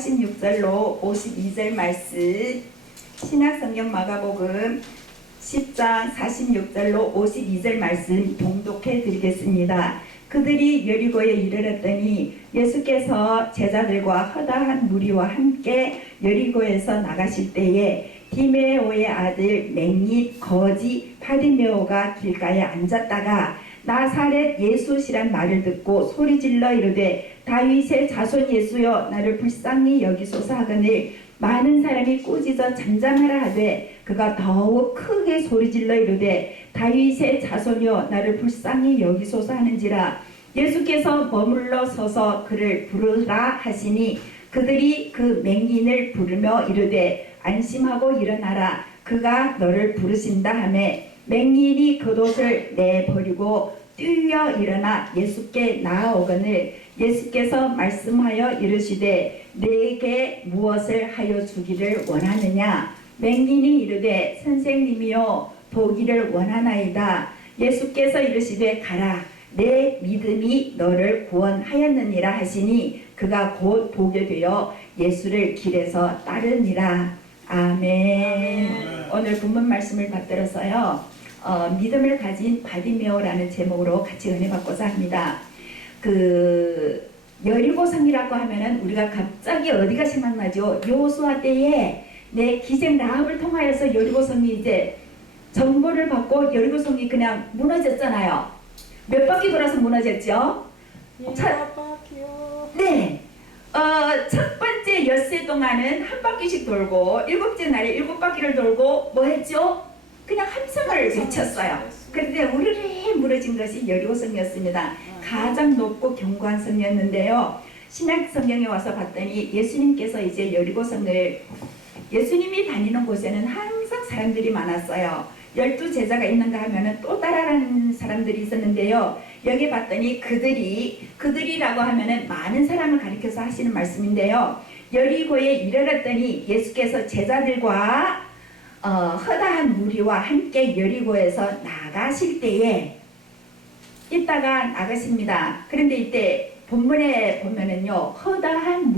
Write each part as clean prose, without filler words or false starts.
46절로 52절 말씀, 신약성경 마가복음 10장 46절로 52절 말씀 봉독해 드리겠습니다. 그들이 여리고에 이르렀더니 예수께서 제자들과 허다한 무리와 함께 여리고에서 나가실 때에 디메오의 아들 맹인 거지 바디메오가 길가에 앉았다가 나사렛 예수시란 말을 듣고 소리질러 이르되 다윗의 자손 예수여 나를 불쌍히 여기소서 하거늘 많은 사람이 꾸짖어 잠잠하라 하되 그가 더욱 크게 소리질러 이르되 다윗의 자손여 나를 불쌍히 여기소서 하는지라. 예수께서 머물러 서서 그를 부르라 하시니 그들이 그 맹인을 부르며 이르되 안심하고 일어나라 그가 너를 부르신다 하매 맹인이 겉옷을 내버리고 뛰어 일어나 예수께 나아오거늘 예수께서 말씀하여 이르시되 내게 무엇을 하여 주기를 원하느냐. 맹인이 이르되 선생님이여 보기를 원하나이다. 예수께서 이르시되 가라 내 믿음이 너를 구원하였느니라 하시니 그가 곧 보게 되어 예수를 길에서 따르니라. 아멘. 오늘 본문 말씀을 받들어서요 믿음을 가진 바디메오라는 제목으로 같이 은혜 받고자 합니다. 여리고성이라고 하면은 우리가 갑자기 어디가 생각나죠? 여호수아 때에 내 기생 라합을 통하여서 여리고성이 이제 정보를 받고 여리고성이 그냥 무너졌잖아요. 몇 바퀴 돌아서 무너졌죠? 네. 첫 번째 엿새 동안은 한 바퀴씩 돌고 일곱째 날에 7바퀴를 돌고 뭐 했죠? 그냥 함성을 외쳤어요. 그런데 우르르 무너진 것이 여리고성이었습니다. 가장 높고 견고한 성이었는데요. 신약 성경에 와서 봤더니 예수님께서 이제 여리고성을 예수님이 다니는 곳에는 항상 사람들이 많았어요. 12제자가 있는가 하면은 또 따라가는 사람들이 있었는데요. 여기 봤더니 그들이라고 하면은 많은 사람을 가리켜서 하시는 말씀인데요. 여리고에 이르렀더니 예수께서 제자들과 허다한 무리와 함께 여리고에서 나가실 때에 이따가 나가십니다. 그런데 이때 본문에 보면은요 허다한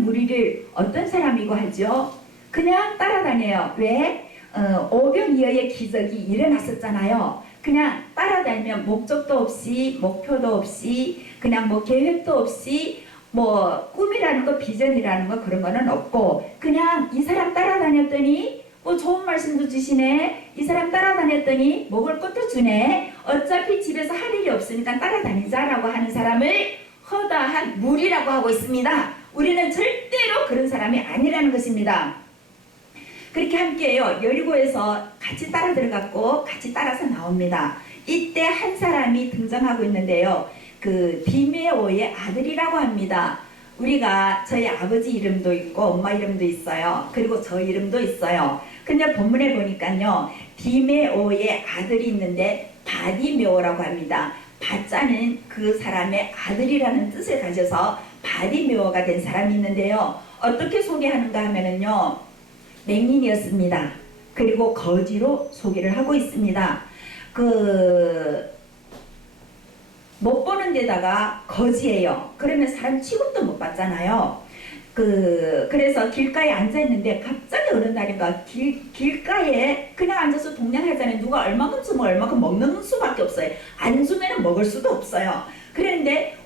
무리를 어떤 사람이고 하죠? 그냥 따라다녀요. 왜? 오병이어의 기적이 일어났었잖아요. 그냥 따라다니면 목적도 없이 목표도 없이 그냥 뭐 계획도 없이 뭐 꿈이라는 거 비전이라는 거 그런 거는 없고 그냥 이 사람 따라다녔더니 뭐 좋은 말씀도 주시네. 이 사람 따라다녔더니 먹을 것도 주네. 어차피 집에서 할 일이 없으니까 따라다니자라고 하는 사람을 허다한 무리라고 하고 있습니다. 우리는 절대로 그런 사람이 아니라는 것입니다. 그렇게 함께해요. 여리고에서 같이 따라 들어갔고 같이 따라서 나옵니다. 이때 한 사람이 등장하고 있는데요. 디메오의 아들이라고 합니다. 우리가 저희 아버지 이름도 있고 엄마 이름도 있어요. 그리고 저 이름도 있어요. 근데 본문에 보니까요. 디메오의 아들이 있는데 바디메오라고 합니다. 바자는 그 사람의 아들이라는 뜻을 가져서 바디메오가 된 사람이 있는데요. 어떻게 소개하는가 하면은요. 맹인이었습니다. 그리고 거지로 소개를 하고 있습니다. 못 보는 데다가 거지예요. 그러면 사람 취급도 못 받잖아요. 그래서 길가에 앉아있는데 갑자기 어느 날인가 길가에 그냥 앉아서 동냥하잖아요. 누가 얼마큼 주면 얼마큼 먹는 수밖에 없어요. 안 주면 먹을 수도 없어요. 그런데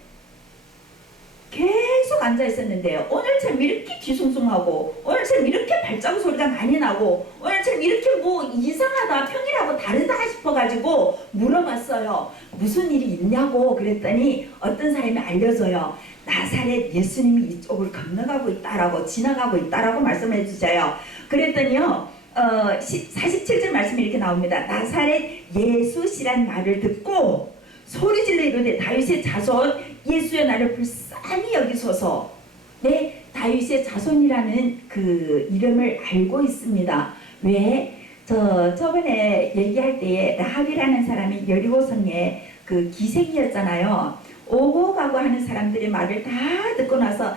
계속 앉아있었는데요. 오늘처럼 이렇게 뒤숭숭하고 오늘처럼 이렇게 발자국 소리가 많이 나고 오늘처럼 이렇게 뭐 이상하다 평일하고 다르다 싶어가지고 물어봤어요. 무슨 일이 있냐고 그랬더니 어떤 사람이 알려줘요. 나사렛 예수님이 이쪽을 건너가고 있다라고 지나가고 있다라고 말씀을 해주셔요. 그랬더니요 47절 말씀이 이렇게 나옵니다. 나사렛 예수시란 말을 듣고 소리질러 이르되 다윗의 자손 예수여 나를 불쌍히 여기소서. 네, 다윗의 자손이라는 그 이름을 알고 있습니다. 왜? 저번에 얘기할 때에 라합이라는 사람이 여리고성의 그 기생이었잖아요. 오고 가고 하는 사람들의 말을 다 듣고 나서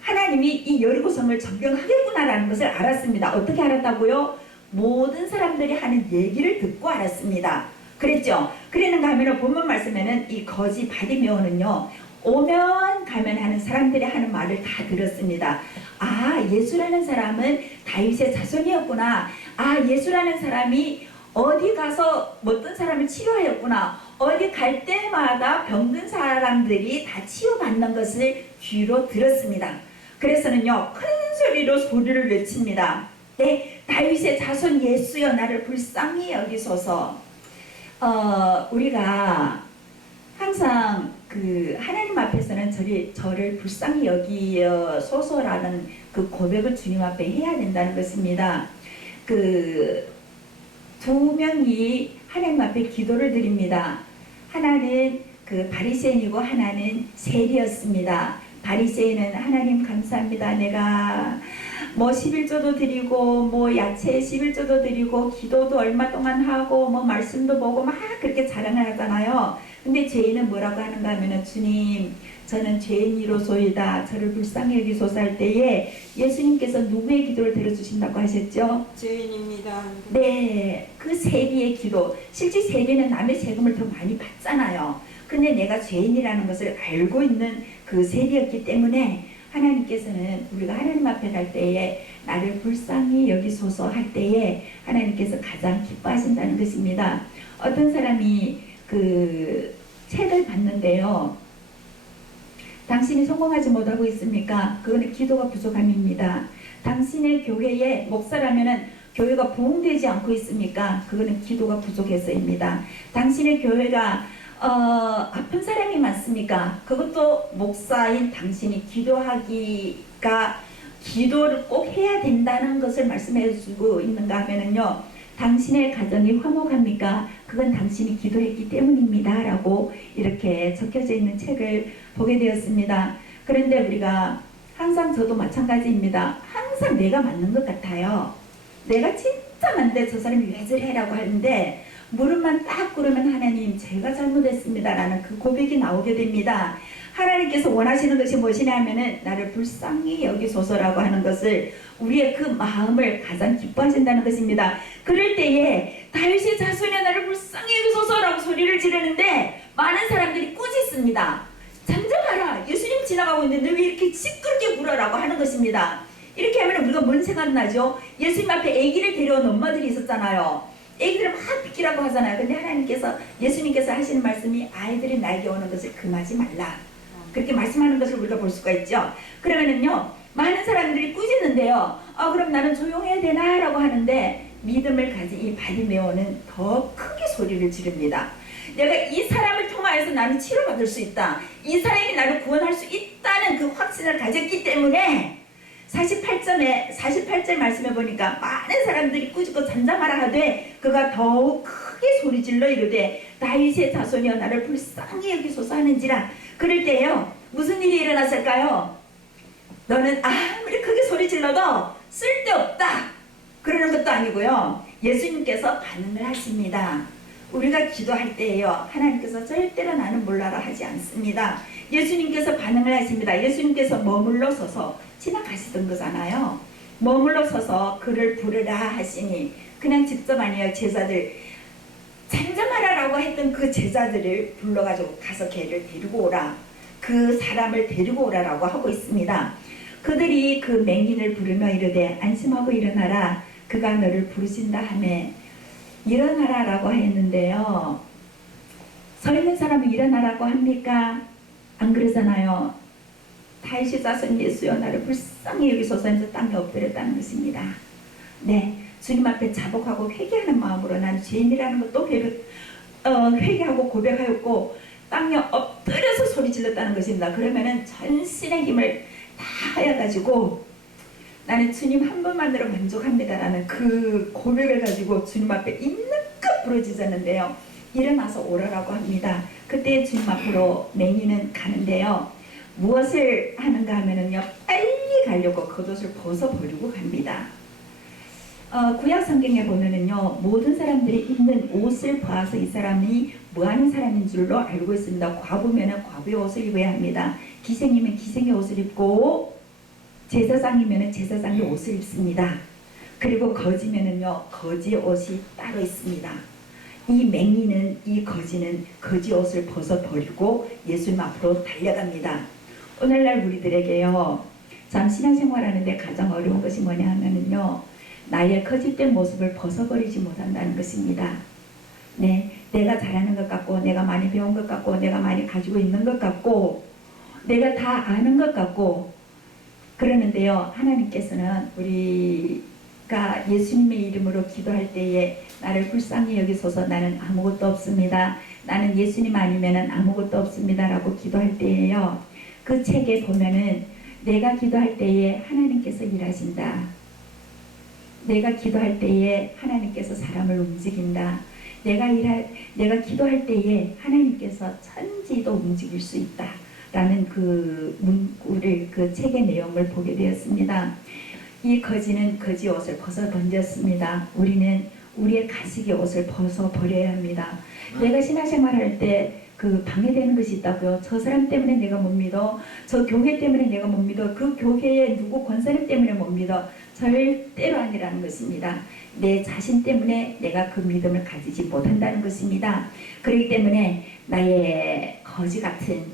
하나님이 이 여리고성을 점령하겠구나라는 것을 알았습니다. 어떻게 알았다고요? 모든 사람들이 하는 얘기를 듣고 알았습니다. 그랬죠? 그랬는가 하면 본문 말씀에는 이 거지 바디메오는요 오면 가면 하는 사람들이 하는 말을 다 들었습니다. 아, 예수라는 사람은 다윗의 자손이었구나. 아, 예수라는 사람이 어디 가서 어떤 사람을 치료하였구나. 어디 갈 때마다 병든 사람들이 다 치유받는 것을 귀로 들었습니다. 그래서는요, 큰 소리로 소리를 외칩니다. 네, 다윗의 자손 예수여 나를 불쌍히 여기소서. 우리가 항상 그 하나님 앞에서는 저를 불쌍히 여기소서라는 그 고백을 주님 앞에 해야 된다는 것입니다. 그 두 명이 하나님 앞에 기도를 드립니다. 하나는 그 바리새인이고 하나는 세리였습니다. 바리새인은 하나님 감사합니다. 내가 뭐 11조도 드리고 뭐 야채 11조도 드리고 기도도 얼마 동안 하고 뭐 말씀도 보고 막 그렇게 자랑을 하잖아요. 근데 죄인은 뭐라고 하는가 하면은 주님 저는 죄인이로소이다. 저를 불쌍히 여기소서 할 때에 예수님께서 누구의 기도를 들어주신다고 하셨죠? 죄인입니다. 네, 그 세리의 기도. 실제 세리는 남의 세금을 더 많이 받잖아요. 근데 내가 죄인이라는 것을 알고 있는 그 세리였기 때문에 하나님께서는 우리가 하나님 앞에 갈 때에 나를 불쌍히 여기소서 할 때에 하나님께서 가장 기뻐하신다는 것입니다. 어떤 사람이 그 책을 봤는데요. 당신이 성공하지 못하고 있습니까? 그거는 기도가 부족함입니다. 당신의 교회에 목사라면은 교회가 부흥되지 않고 있습니까? 그거는 기도가 부족해서입니다. 당신의 교회가 아픈 사람이 많습니까? 그것도 목사인 당신이 기도를 꼭 해야 된다는 것을 말씀해 주고 있는가 하면은요. 당신의 가정이 화목합니까? 그건 당신이 기도했기 때문입니다. 라고 이렇게 적혀져 있는 책을 보게 되었습니다. 그런데 우리가 항상 저도 마찬가지입니다. 항상 내가 맞는 것 같아요. 내가 진짜 맞는데 저 사람이 왜 저래라고 하는데 무릎만 딱 꿇으면 하나님 제가 잘못했습니다 라는 그 고백이 나오게 됩니다. 하나님께서 원하시는 것이 무엇이냐 하면은 나를 불쌍히 여기소서라고 하는 것을 우리의 그 마음을 가장 기뻐하신다는 것입니다. 그럴 때에 다윗의 자손이여 나를 불쌍히 여기소서라고 소리를 지르는데 많은 사람들이 꾸짖습니다. 잠잠하라. 예수님 지나가고 있는데 왜 이렇게 시끄럽게 굴어라고 하는 것입니다. 이렇게 하면 우리가 뭔 생각나죠? 예수님 앞에 아기를 데려온 엄마들이 있었잖아요. 아기들을 막 비키라고 하잖아요. 근데 예수님께서 하시는 말씀이 아이들이 나에게 오는 것을 금하지 말라. 그렇게 말씀하는 것을 우리가 볼 수가 있죠. 그러면은요, 많은 사람들이 꾸짖는데요. 그럼 나는 조용해야 되나? 라고 하는데 믿음을 가진 이 바리메오는 더 크게 소리를 지릅니다. 내가 이 사람을 통하여서 나는 치료받을 수 있다. 이 사람이 나를 구원할 수 있다는 그 확신을 가졌기 때문에 48절 말씀해 보니까 많은 사람들이 꾸짖고 잠잠하라 하되 그가 더욱 크게 소리질러 이르되 다윗의 자손이여 나를 불쌍히 여기소서 하는지라. 그럴 때요 무슨 일이 일어났을까요? 너는 아무리 크게 소리질러도 쓸데없다 그러는 것도 아니고요. 예수님께서 반응을 하십니다. 우리가 기도할 때에요 하나님께서 절대로 나는 몰라라 하지 않습니다. 예수님께서 반응을 하십니다. 예수님께서 머물러 서서 지나가시던 거잖아요. 머물러 서서 그를 부르라 하시니 그냥 직접 아니에요. 제자들 잠잠하라라고 했던 그 제자들을 불러가지고 가서 걔를 데리고 오라. 그 사람을 데리고 오라라고 하고 있습니다. 그들이 그 맹인을 부르며 이르되 안심하고 일어나라. 그가 너를 부르신다 하며 일어나라라고 했는데요. 서 있는 사람이 일어나라고 합니까? 안 그러잖아요. 다윗의 자손 예수여 나를 불쌍히 여기소서 하면서 땅에 엎드렸다는 것입니다. 네, 주님 앞에 자복하고 회개하는 마음으로 나는 죄인이라는 것도 회개하고 고백하였고 땅에 엎드려서 소리 질렀다는 것입니다. 그러면은 전신의 힘을 다 하여가지고 나는 주님 한 분만으로 만족합니다라는 그 고백을 가지고 주님 앞에 있는껏 부르짖었는데요. 일어나서 오라라고 합니다. 그때 주님 앞으로 맹인은 가는데요. 무엇을 하는가 하면은요, 빨리 가려고 겉옷을 벗어버리고 갑니다. 구약 성경에 보면은요, 모든 사람들이 입는 옷을 봐서 이 사람이 뭐하는 사람인 줄로 알고 있습니다. 과부면은 과부의 옷을 입어야 합니다. 기생이면 기생의 옷을 입고 제사장이면은 제사장의 옷을 입습니다. 그리고 거지면은요, 거지의 옷이 따로 있습니다. 이 맹인은, 이 거지는 거지 옷을 벗어버리고 예수님 앞으로 달려갑니다. 오늘날 우리들에게요, 참 신앙생활하는데 가장 어려운 것이 뭐냐 하면은요, 나의 거짓된 모습을 벗어버리지 못한다는 것입니다. 네, 내가 잘하는 것 같고, 내가 많이 배운 것 같고, 내가 많이 가지고 있는 것 같고, 내가 다 아는 것 같고 그러는데요, 하나님께서는 우리가 예수님의 이름으로 기도할 때에 나를 불쌍히 여기소서, 나는 아무것도 없습니다, 나는 예수님 아니면 아무것도 없습니다 라고 기도할 때에요, 그 책에 보면은 내가 기도할 때에 하나님께서 일하신다, 내가 기도할 때에 하나님께서 사람을 움직인다, 내가 기도할 때에 하나님께서 천지도 움직일 수 있다 라는 그 문구를, 그 책의 내용을 보게 되었습니다. 이 거지는 거지 옷을 벗어 던졌습니다. 우리는 우리의 가식의 옷을 벗어 버려야 합니다. 내가 신앙생활 할 때 그 방해되는 것이 있다고요. 저 사람 때문에 내가 못 믿어, 저 교회 때문에 내가 못 믿어, 그 교회에 누구 권사님 때문에 못 믿어. 절대로 아니라는 것입니다. 내 자신 때문에 내가 그 믿음을 가지지 못한다는 것입니다. 그렇기 때문에 나의 거지 같은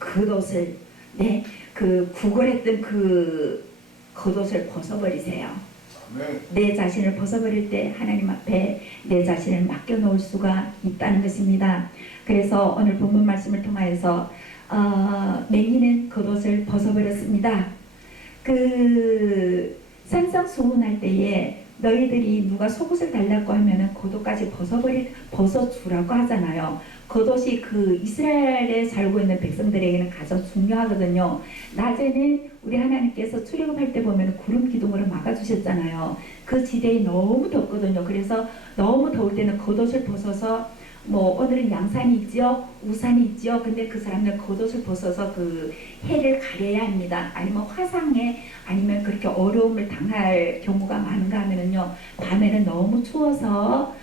겉옷을, 그 구걸했던 그 겉옷을 벗어버리세요. 내 자신을 벗어버릴 때 하나님 앞에 내 자신을 맡겨놓을 수가 있다는 것입니다. 그래서 오늘 본문 말씀을 통하여서 맹인은 겉옷을 벗어버렸습니다. 그 산상수훈할 때에 너희들이 누가 속옷을 달라고 하면은 겉옷까지 벗어주라고 하잖아요. 겉옷이 그 이스라엘에 살고 있는 백성들에게는 가장 중요하거든요. 낮에는 우리 하나님께서 출애굽할 때 보면 구름 기둥으로 막아주셨잖아요. 그 지대에 너무 덥거든요. 그래서 너무 더울 때는 겉옷을 벗어서, 뭐 오늘은 양산이 있죠, 우산이 있죠. 근데 그 사람들 겉옷을 벗어서 그 해를 가려야 합니다. 아니면 화상에, 아니면 그렇게 어려움을 당할 경우가 많은가 하면은요, 밤에는 너무 추워서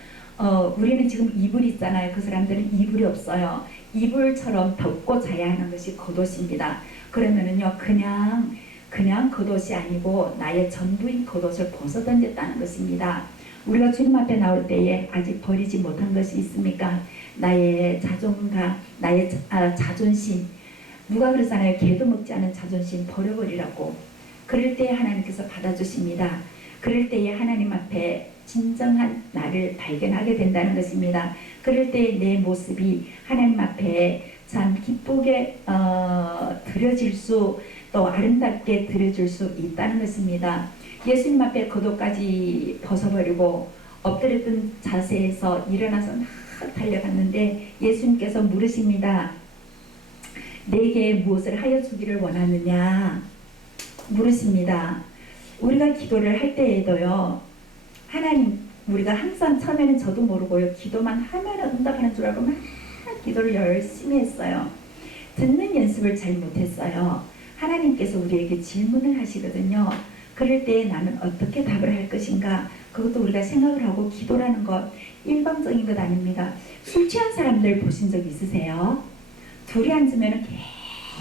우리는 지금 이불 있잖아요. 그 사람들은 이불이 없어요. 이불처럼 덮고 자야 하는 것이 겉옷입니다. 그러면은요, 그냥 겉옷이 아니고 나의 전부인 겉옷을 벗어 던졌다는 것입니다. 우리가 주님 앞에 나올 때에 아직 버리지 못한 것이 있습니까? 나의 자존감, 나의 자존심. 누가 그러잖아요. 개도 먹지 않은 자존심 버려버리라고. 그럴 때에 하나님께서 받아주십니다. 그럴 때에 하나님 앞에 진정한 나를 발견하게 된다는 것입니다. 그럴 때 내 모습이 하나님 앞에 참 기쁘게 드려질 수, 또 아름답게 드려질 수 있다는 것입니다. 예수님 앞에 겉옷까지 벗어버리고 엎드렸던 자세에서 일어나서 막 달려갔는데 예수님께서 물으십니다. 내게 무엇을 하여 주기를 원하느냐 물으십니다. 우리가 기도를 할 때에도요, 하나님, 우리가 항상 처음에는 저도 모르고요, 기도만 하면 응답하는 줄 알고 막 기도를 열심히 했어요. 듣는 연습을 잘 못했어요. 하나님께서 우리에게 질문을 하시거든요. 그럴 때 나는 어떻게 답을 할 것인가, 그것도 우리가 생각을 하고. 기도라는 것 일방적인 것 아닙니다. 술 취한 사람들 보신 적 있으세요? 둘이 앉으면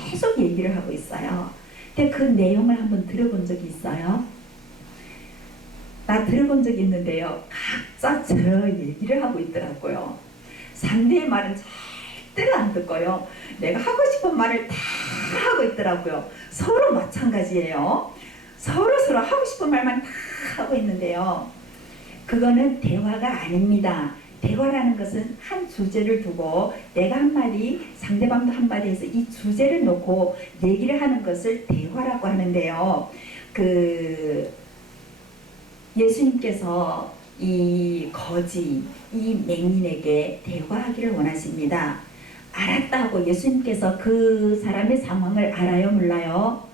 계속 얘기를 하고 있어요. 근데 그 내용을 한번 들어본 적이 있어요? 나 들어본 적이 있는데요, 각자 저 얘기를 하고 있더라고요. 상대의 말은 절대로 안 듣고요, 내가 하고 싶은 말을 다 하고 있더라고요. 서로 마찬가지예요. 서로 하고 싶은 말만 다 하고 있는데요, 그거는 대화가 아닙니다. 대화라는 것은 한 주제를 두고 내가 한마디, 상대방도 한마디 해서 이 주제를 놓고 얘기를 하는 것을 대화라고 하는데요, 예수님께서 이 거지, 이 맹인에게 대화하기를 원하십니다. 알았다 하고 예수님께서 그 사람의 상황을 알아요, 몰라요?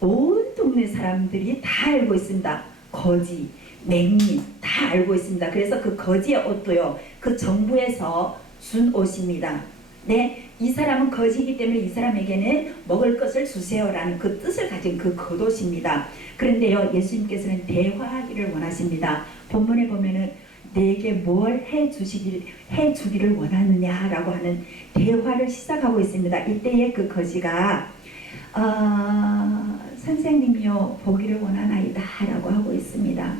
온 동네 사람들이 다 알고 있습니다. 거지, 맹인 다 알고 있습니다. 그래서 그 거지의 옷도요, 그 정부에서 준 옷입니다. 네, 이 사람은 거지이기 때문에 이 사람에게는 먹을 것을 주세요라는 그 뜻을 가진 그 겉옷입니다. 그런데요, 예수님께서는 대화하기를 원하십니다. 본문에 보면은 내게 뭘 해주기를 원하느냐라고 하는 대화를 시작하고 있습니다. 이때에 그 거지가 선생님이요, 보기를 원하나이다 라고 하고 있습니다.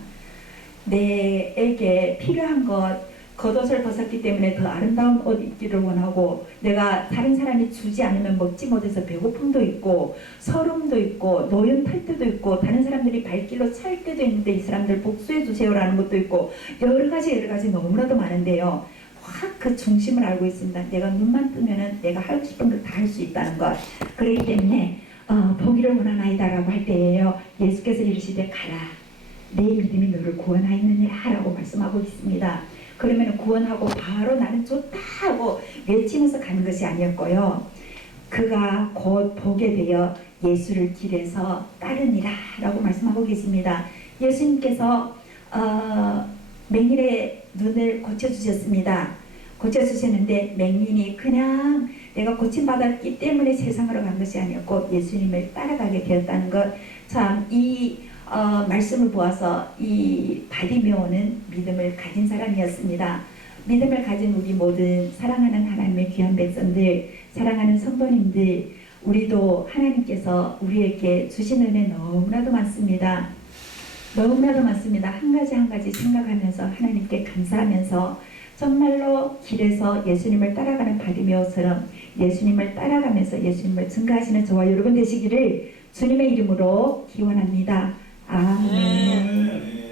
내게 필요한 것, 겉옷을 벗었기 때문에 더 아름다운 옷 입기를 원하고, 내가 다른 사람이 주지 않으면 먹지 못해서 배고픔도 있고 서름도 있고 노염 탈 때도 있고 다른 사람들이 발길로 찰 때도 있는데 이 사람들 복수해 주세요라는 것도 있고 여러 가지 너무나도 많은데요. 확 그 중심을 알고 있습니다. 내가 눈만 뜨면은 내가 하고 싶은 걸 다 할 수 있다는 것. 그렇기 때문에 보기를 원하나이다라고 할 때에요, 예수께서 이르시되 가라, 내 믿음이 너를 구원하였느니라 라고 말씀하고 있습니다. 그러면 구원하고 바로 나는 좋다 하고 외치면서 가는 것이 아니었고요. 그가 곧 보게 되어 예수를 길에서 따르니라 라고 말씀하고 계십니다. 예수님께서 맹인의 눈을 고쳐주셨습니다. 고쳐주셨는데 맹인이 그냥 내가 고침받았기 때문에 세상으로 간 것이 아니었고 예수님을 따라가게 되었다는 것. 참 이 말씀을 보아서 이 바디메오는 믿음을 가진 사람이었습니다. 믿음을 가진 우리 모든 사랑하는 하나님의 귀한 백성들, 사랑하는 성도님들, 우리도 하나님께서 우리에게 주신 은혜 너무나도 많습니다. 너무나도 많습니다. 한 가지 생각하면서 하나님께 감사하면서 정말로 길에서 예수님을 따라가는 바디메오처럼 예수님을 따라가면서 예수님을 증거하시는 저와 여러분 되시기를 주님의 이름으로 기원합니다. 아멘.